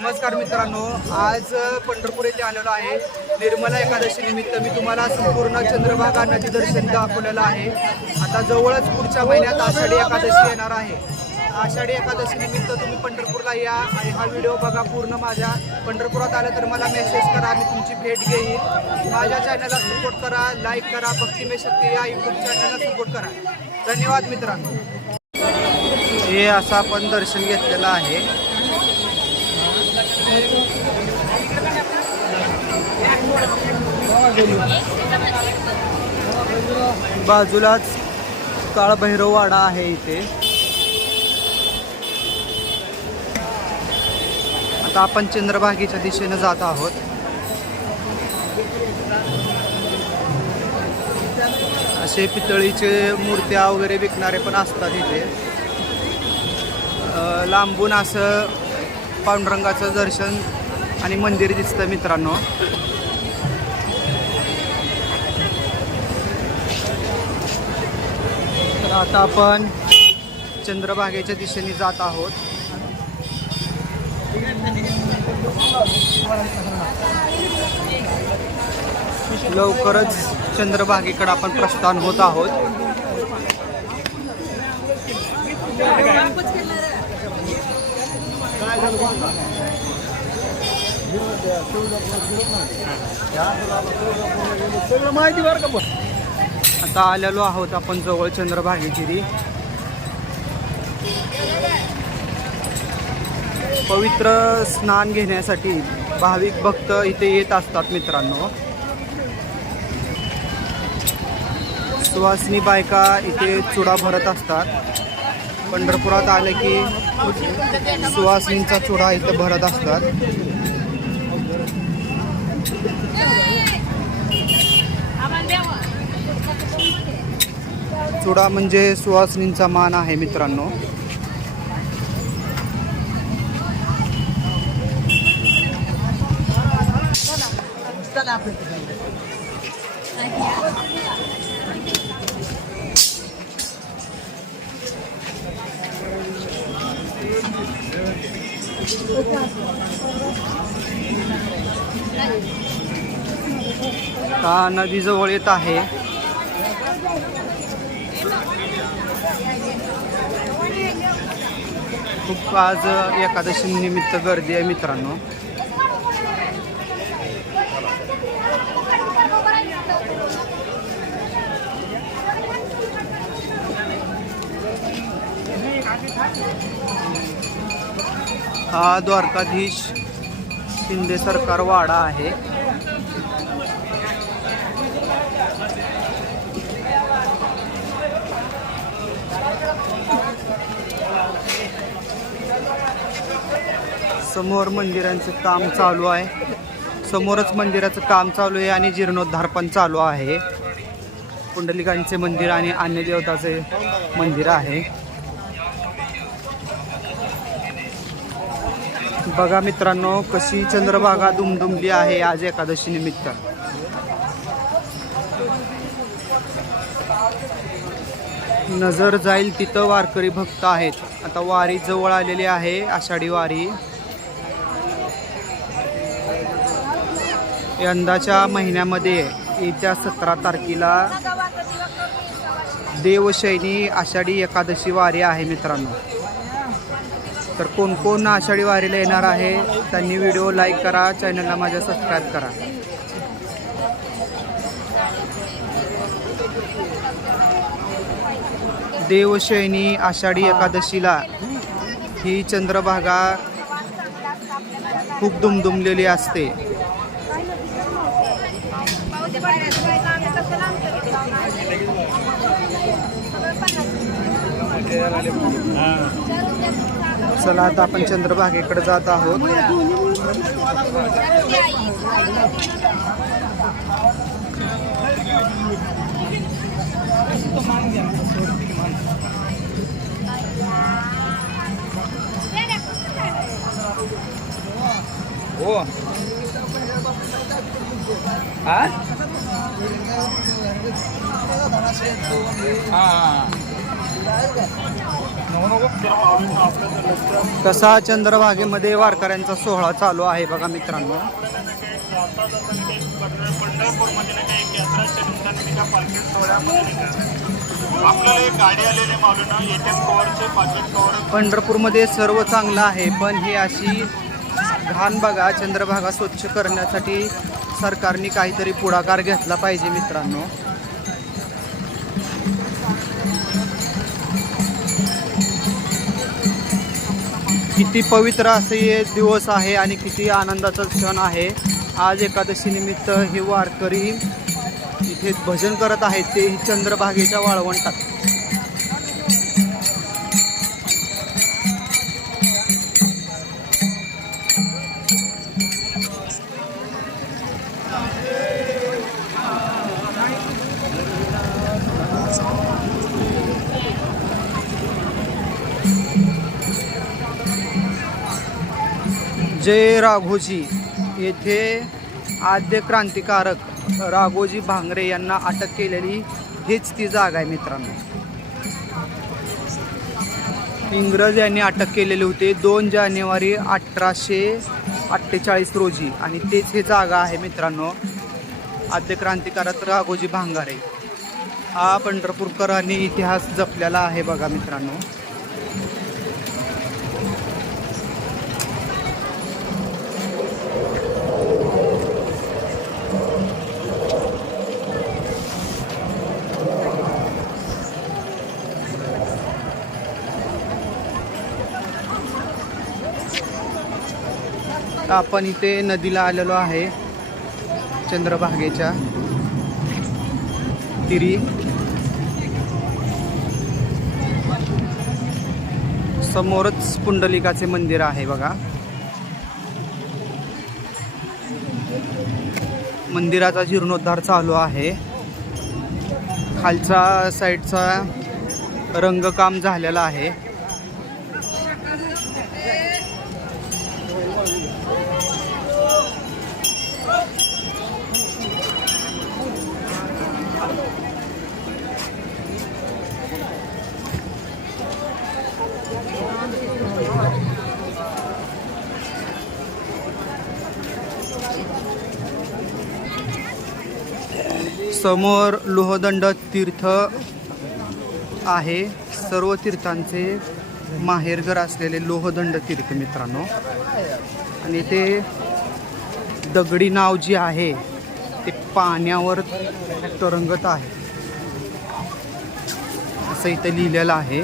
नमस्कार मित्रांनो आज पंढरपूर येथे आलेलो आहे. निर्मला एकादशी निमित्त मी तुम्हाला संपूर्ण चंद्रभागा नदी दर्शन दाखवलेलं आहे. आता जवळच पुढच्या महिन्यात आषाढी एकादशी येणार आहे. आषाढी एकादशी निमित्त तुम्ही पंढरपूरला या आणि हा व्हिडिओ बघा पूर्ण माझ्या. पंढरपुरात आलं तर मला मेसेज करा मी तुमची भेट घेईन. माझ्या चॅनलला सपोर्ट करा लाईक करा भक्तिमय शक्ती या यूट्यूब चॅनलला सपोर्ट करा. धन्यवाद मित्रांनो. हे असं आपण दर्शन घेतलेलं आहे. बाजूलाच काळभैरव वाडा आहे इथे. आता आपण चंद्रभागेच्या दिशेने जात आहोत. असे पितळीचे मूर्त्या वगैरे विकणारे पण असतात इथे. लांबून असं पांडुरंगाचं दर्शन आणि मंदिर दिसतं मित्रांनो. तर आता आपण चंद्रभागेच्या दिशेने जात आहोत. लवकरच चंद्रभागेकडे आपण प्रस्थान होत आहोत. माहिती बरं का आता आलेलो आहोत आपण जवळ चंद्रभागेगिरी. पवित्र स्नान घेण्यासाठी भाविक भक्त इथे येत असतात मित्रांनो. सुवासिनी बायका इथे चुडा भरत असतात. पंढरपुरात आले की सुवासिनीचा चुडा इथे भरत असतात. चुडा म्हणजे सुवासिनींचा मान आहे मित्रांनो. हा येत आहे. खूप आज एकादशी निमित्त गर्दी आहे मित्रांनो. हा द्वारकाधीश शिंदे सरकार वाडा आहे. समोर मंदिरांचं काम चालू आहे. समोरच मंदिराचं काम चालू आहे आणि जीर्णोद्धार पण चालू आहे. पुंडलिकांचे मंदिर आणि अन्य देवताचे मंदिर आहे. बघा मित्रांनो कशी चंद्रभागा दुमदुमली आहे आज एकादशी निमित्त. नजर जाईल तिथं वारकरी भक्त आहेत. आता वारी जवळ आलेली आहे आषाढी वारी. यंदाच्या महिन्यामध्ये येत्या सतरा तारखेला देवशैनी आषाढी एकादशी वारी आहे मित्रांनो. तर कोण कोण आषाढी वारीला येणार आहे त्यांनी व्हिडिओ लाईक करा चॅनलला माझ्या सबस्क्राईब करा. देवशैनी आषाढी एकादशीला ही चंद्रभागा खूप दुमदुमलेली असते. चला आता आपण चंद्रभागेकडे जात आहोत. हो. कसा चंद्रभागेमध्ये वारकऱ्यांचा सोहळा चालू आहे बघा मित्रांनो. पंढरपूरमध्ये सर्व चांगलं आहे पण ही अशी घाण बघा चंद्रभागा स्वच्छ करण्यासाठी सरकारने काहीतरी पुढाकार घेतला पाहिजे मित्रांनो. किती पवित्र असे हे दिवस आहे आणि किती आनंदाचा क्षण आहे. आज एकादशी निमित्त हे वारकरी इथे भजन करत आहेत ते चंद्रभागेच्या वाळवंटात. जय राघोजी येथे आद्य क्रांतिकारक राघोजी भांगरे यांना अटक केलेली हीच ती जागा आहे मित्रांनो. इंग्रज यांनी अटक केलेली होती दोन जानेवारी अठराशे अठ्ठेचाळीस रोजी आणि तेच हे जागा आहे मित्रांनो आद्य क्रांतिकारक राघोजी भांगारे. हा पंढरपूरकरांनी इतिहास जपलेला आहे बघा मित्रांनो. आपण इथे नदीला आलेलो आहे. चंद्रभागेच्या तिरी. समोरच पुंडलिकाचे मंदिर आहे बघा. मंदिराचा जीर्णोद्धार चालू आहे. खालचा साईडचा रंगकाम झालेला आहे. समोर लोहदंड तीर्थ आहे. सर्व तीर्थांचे माहेरघर असलेले लोहदंड तीर्थ मित्रांनो. आणि ते दगडी नाव जी आहे ते पाण्यावर तरंगत आहे. असं इथं लिहिलेलं आहे.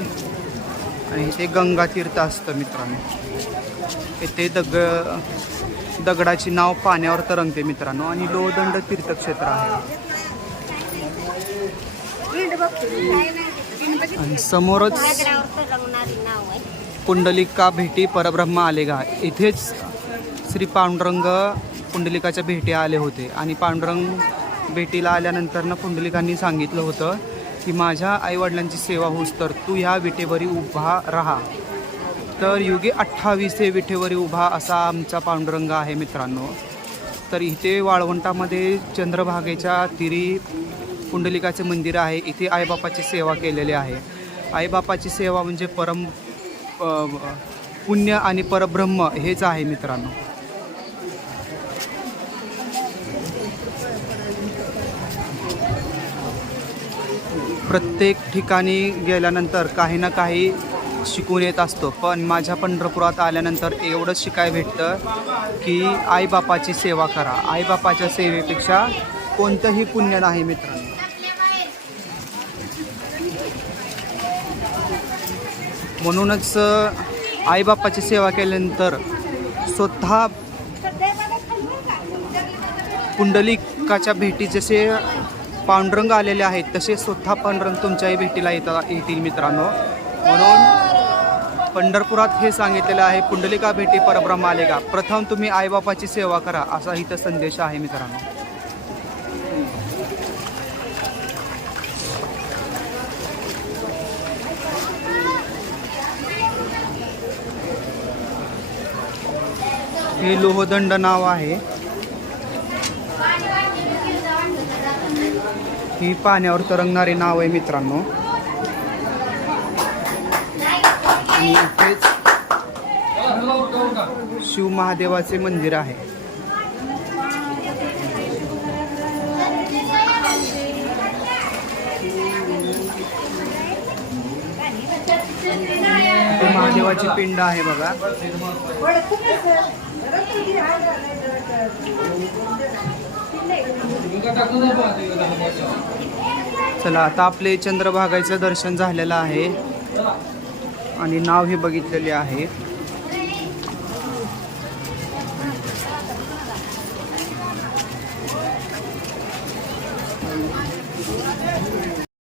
आणि इथे गंगा तीर्थ असतं मित्रांनो. इथे दग दगडाची नाव पाण्यावर तरंगते मित्रांनो. आणि लोहदंड तीर्थक्षेत्र आहे. आणि समोरच पुंडलिका भेटी परब्रह्म आलेगा. इथेच श्री पांडुरंग पुंडलिकाच्या भेटी आले होते. आणि पांडुरंग भेटीला आल्यानंतर पुंडलिकांनी सांगितलं होतं की माझ्या आईवडिलांची सेवा होऊस तर तू ह्या विटेवरी उभा राहा. तर युगे अठ्ठावीसे विठेवरी उभा असा आमचा पांडुरंग आहे मित्रांनो. तर इथे वाळवंटामध्ये चंद्रभागेच्या तिरी पुंडलिकाचे मंदिर आहे. इथे आईबापाची सेवा केलेली आहे. आईबापाची सेवा म्हणजे परम पुण्य आणि परब्रह्म हेच आहे मित्रांनो. प्रत्येक ठिकाणी गेल्यानंतर काही ना काही शिकून येत असतो. पण माझ्या पंढरपुरात आल्यानंतर एवढंच शिकाय भेटतं की आईबापाची सेवा करा. आईबापाच्या सेवेपेक्षा कोणतंही पुण्य नाही मित्रांनो. म्हणूनच आईबापाची सेवा केल्यानंतर स्वतः पुंडलिकाच्या भेटी जसे पांडुरंग आलेले आहेत तसे स्वतः पांडुरंग तुमच्याही भेटीला येतात येतील मित्रांनो. म्हणून पंढरपुरात हे सांगितलेलं आहे पुंडलिका भेटी परब्रह्म आलेगा. प्रथम तुम्ही आईबापाची सेवा करा असा इथं संदेश आहे मित्रांनो. हे लोहदंड नाव आहे. ही पाण्यावर तरंगणारे नाव आहे मित्रांनो. आणि इथेच शिव महादेवाचे मंदिर आहे. महादेवाची पिंड आहे बघा. चला आता आपले चंद्रभागाचं दर्शन झालेलं आहे. आणि नाव हे बघितलेले आहे.